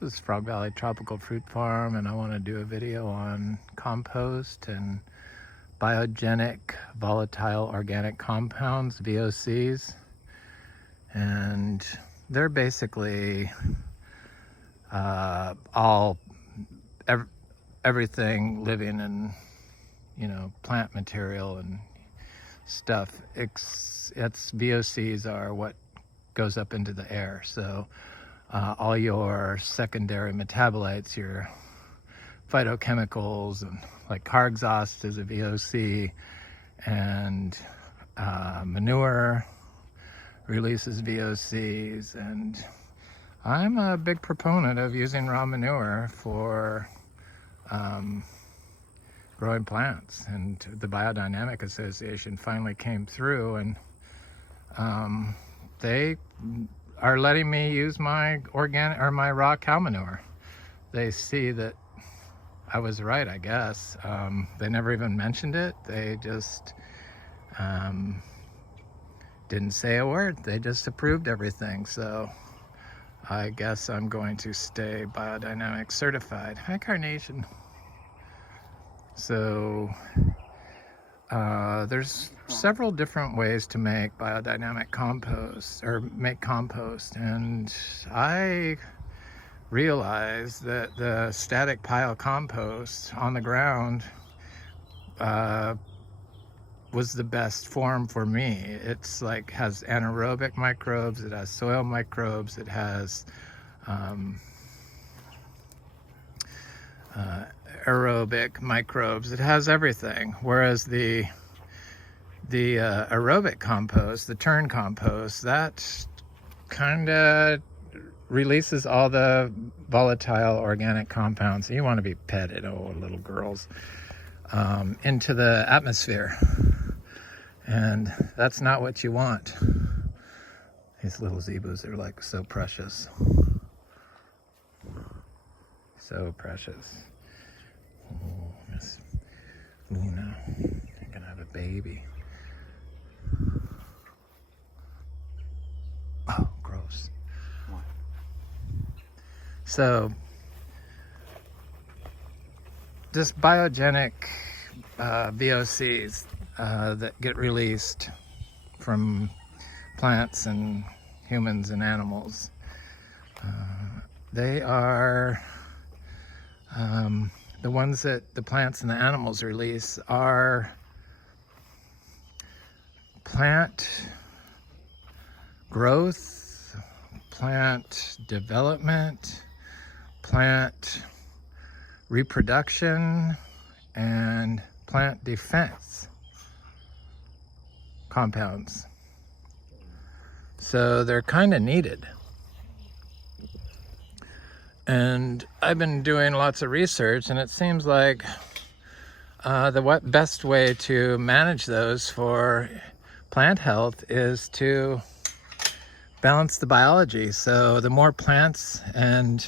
This is Frog Valley Tropical Fruit Farm, and I want to do a video on compost and biogenic volatile organic compounds, VOCs. And they're basically everything living in, plant material and stuff. It's VOCs are what goes up into the air. So all your secondary metabolites, your phytochemicals, and like car exhaust is a VOC, and manure releases VOCs. And I'm a big proponent of using raw manure for growing plants, and the Biodynamic Association finally came through, and they are letting me use my organic or my raw cow manure. They see that I was right, I guess. They never even mentioned it. They just didn't say a word. They just approved everything. So I guess I'm going to stay biodynamic certified. Hi, Carnation. So there's several different ways to make biodynamic compost, or make compost, and I realized that the static pile compost on the ground was the best form for me. It's like has anaerobic microbes, it has soil microbes, it has aerobic microbes, it has everything. Whereas the aerobic compost, the turn compost, that kind of releases all the volatile organic compounds. You want to be petted, oh little girls, into the atmosphere, and that's not what you want. These little zebus are like so precious, so precious. Oh, Miss Luna, you're gonna have a baby. Oh, gross. So, this biogenic VOCs that get released from plants and humans and animals, they are the ones that the plants and the animals release are plant growth, plant development, plant reproduction, and plant defense compounds. So they're kind of needed. And I've been doing lots of research, and it seems like the best way to manage those for plant health is to balance the biology. So the more plants and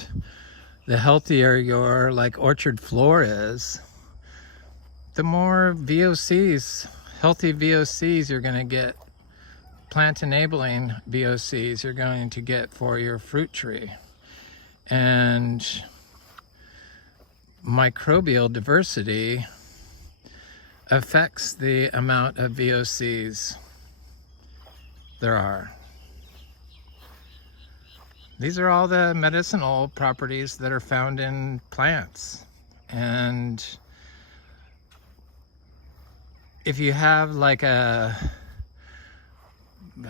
the healthier your orchard floor is, the more VOCs, healthy VOCs you're going to get, plant enabling VOCs you're going to get for your fruit tree. And microbial diversity affects the amount of VOCs there are. These are all the medicinal properties that are found in plants. And if you have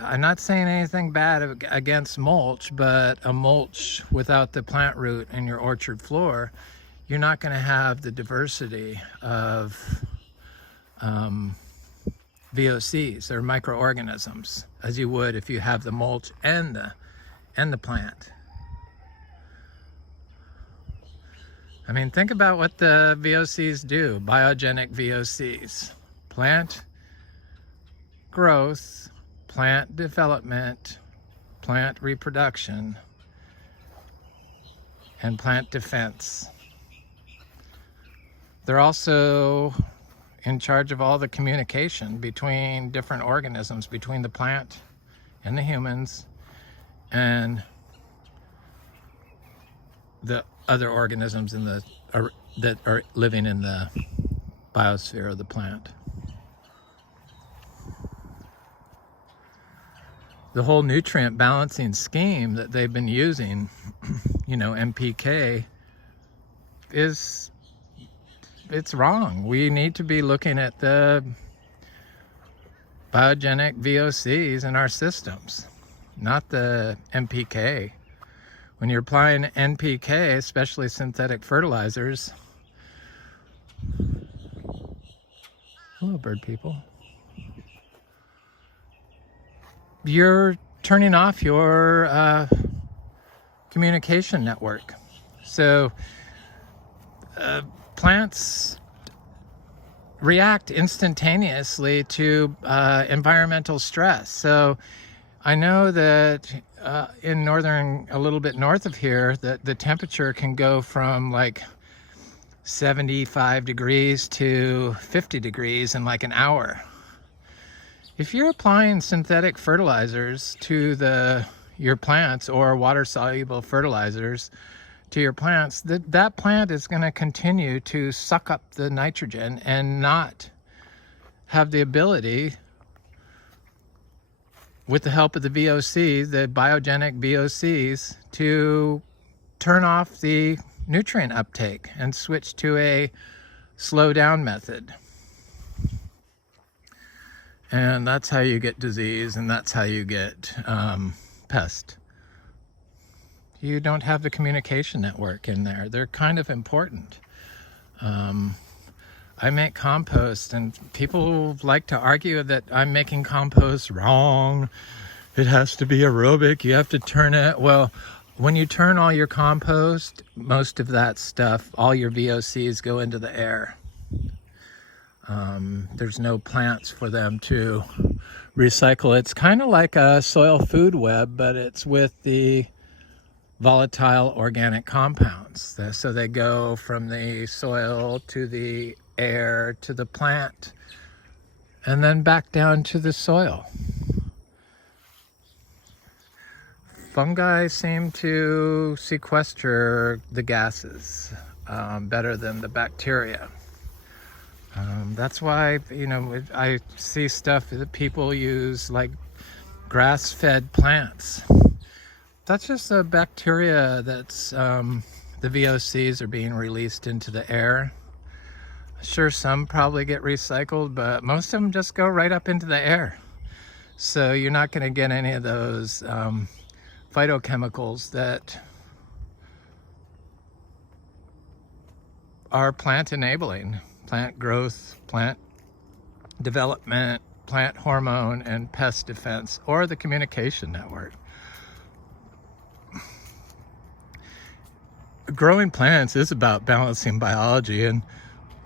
I'm not saying anything bad against mulch, but a mulch without the plant root in your orchard floor, you're not going to have the diversity of VOCs or microorganisms as you would if you have the mulch and the plant. I mean, think about what the VOCs do. Biogenic VOCs: plant growth, plant development, plant reproduction, and plant defense. They're also in charge of all the communication between different organisms, between the plant and the humans, and the other organisms in the that are living in the biosphere of the plant. The whole nutrient balancing scheme that they've been using, you know, NPK, it's wrong. We need to be looking at the biogenic VOCs in our systems, not the NPK. When you're applying NPK, especially synthetic fertilizers, hello bird people, you're turning off your communication network. So plants react instantaneously to environmental stress. So I know that in northern, a little bit north of here, that the temperature can go from like 75 degrees to 50 degrees in like an hour. If you're applying synthetic fertilizers to your plants, or water-soluble fertilizers to your plants, that plant is going to continue to suck up the nitrogen and not have the ability, with the help of the VOCs, the biogenic VOCs, to turn off the nutrient uptake and switch to a slow down method. And that's how you get disease, and that's how you get pest. You don't have the communication network in there. They're kind of important. I make compost, and people like to argue that I'm making compost wrong. It has to be aerobic. You have to turn it. Well, when you turn all your compost, most of that stuff, all your VOCs go into the air. There's no plants for them to recycle. It's kind of like a soil food web, but it's with the volatile organic compounds. So they go from the soil to the air to the plant, and then back down to the soil. Fungi seem to sequester the gases better than the bacteria. That's why, you know, I see stuff that people use like grass-fed plants. That's just a bacteria that's, the VOCs are being released into the air. Sure, some probably get recycled, but most of them just go right up into the air. So you're not going to get any of those phytochemicals that are plant enabling. Plant growth, plant development, plant hormone, and pest defense, or the communication network. Growing plants is about balancing biology, and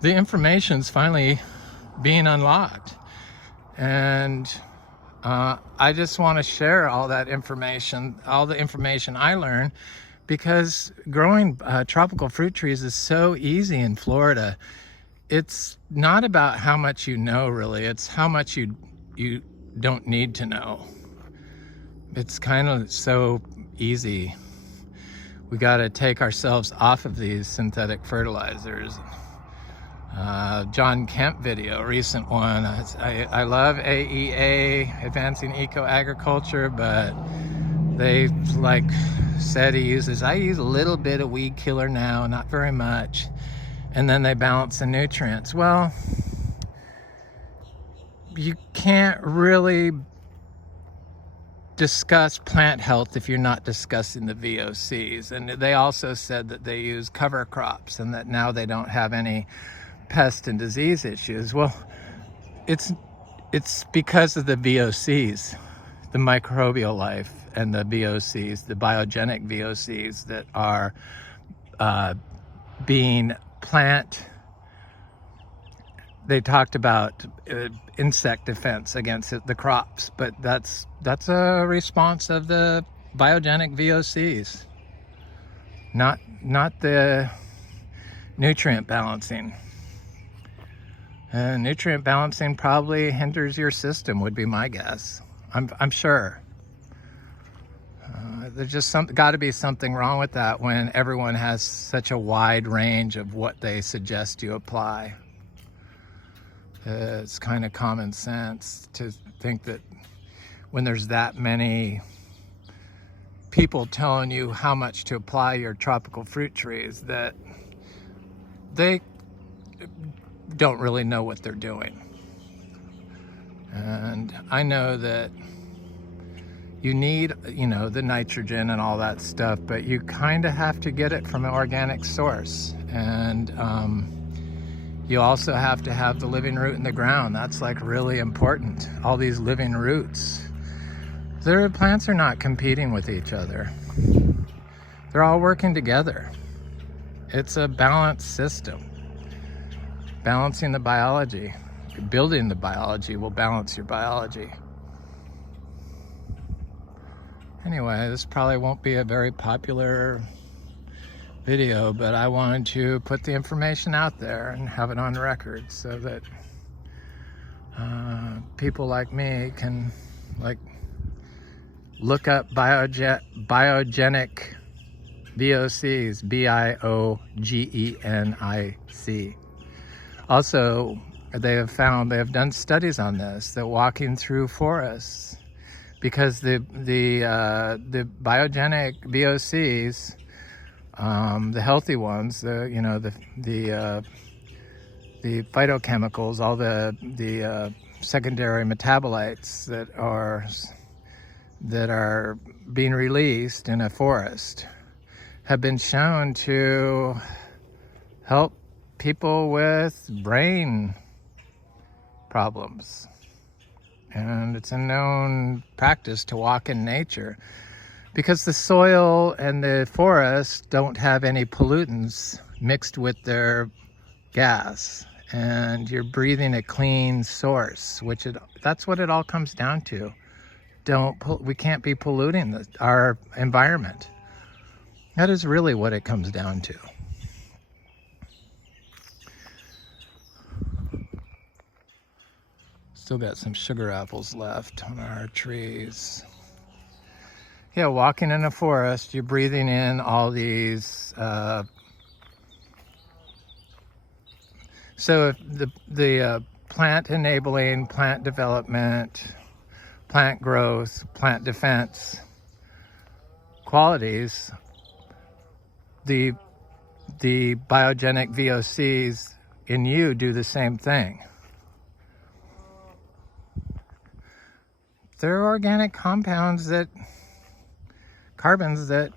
the information's finally being unlocked. And I just want to share all that information, all the information I learned, because growing tropical fruit trees is so easy in Florida. It's not about how much you know, really. It's how much you don't need to know. It's kind of so easy. We got to take ourselves off of these synthetic fertilizers. John Kemp video, recent one. I love AEA, Advancing Eco Agriculture, but they like said I use a little bit of weed killer now, not very much. And then they balance the nutrients. Well, you can't really discuss plant health if you're not discussing the VOCs. And they also said that they use cover crops and that now they don't have any pest and disease issues. Well, it's because of the VOCs, the microbial life, and the VOCs, the biogenic VOCs that are being plant. They talked about insect defense against the crops, but that's a response of the biogenic VOCs, not the nutrient balancing. Nutrient balancing probably hinders your system, would be my guess. I'm sure. there's just got to be something wrong with that when everyone has such a wide range of what they suggest you apply. It's kind of common sense to think that when there's that many people telling you how much to apply your tropical fruit trees, that they don't really know what they're doing. And I know that you need, the nitrogen and all that stuff, but you kind of have to get it from an organic source. And you also have to have the living root in the ground. That's like really important. All these living roots. Their plants are not competing with each other. They're all working together. It's a balanced system. Balancing the biology. Building the biology will balance your biology. Anyway, this probably won't be a very popular video, but I wanted to put the information out there and have it on record so that people like me can look up biogenic VOCs, Biogenic. Also, they have done studies on this, that walking through forests, because the biogenic VOCs, the healthy ones, the phytochemicals, all the secondary metabolites that are being released in a forest, have been shown to help people with brain problems. And it's a known practice to walk in nature, because the soil and the forest don't have any pollutants mixed with their gas, and you're breathing a clean source, that's what it all comes down to. We can't be polluting our environment. That is really what it comes down to. Still got some sugar apples left on our trees. Yeah, walking in a forest, you're breathing in all these. So if the plant enabling, plant development, plant growth, plant defense qualities, the biogenic VOCs in you do the same thing. They're organic compounds, carbons that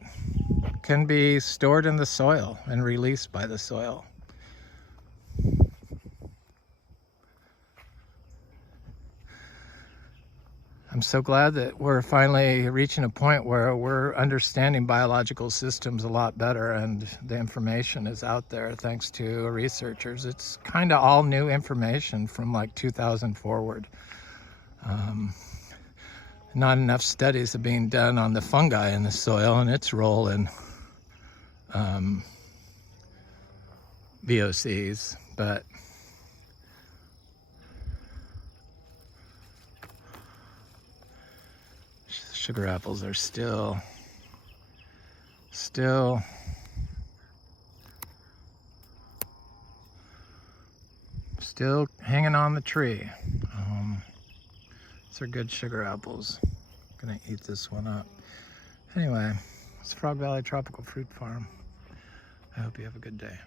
can be stored in the soil and released by the soil. I'm so glad that we're finally reaching a point where we're understanding biological systems a lot better, and the information is out there thanks to researchers. It's kind of all new information from like 2000 forward. Not enough studies are being done on the fungi in the soil and its role in VOCs, but sugar apples are still hanging on the tree. These are good sugar apples. I'm gonna eat this one up. Anyway, it's Frog Valley Tropical Fruit Farm. I hope you have a good day.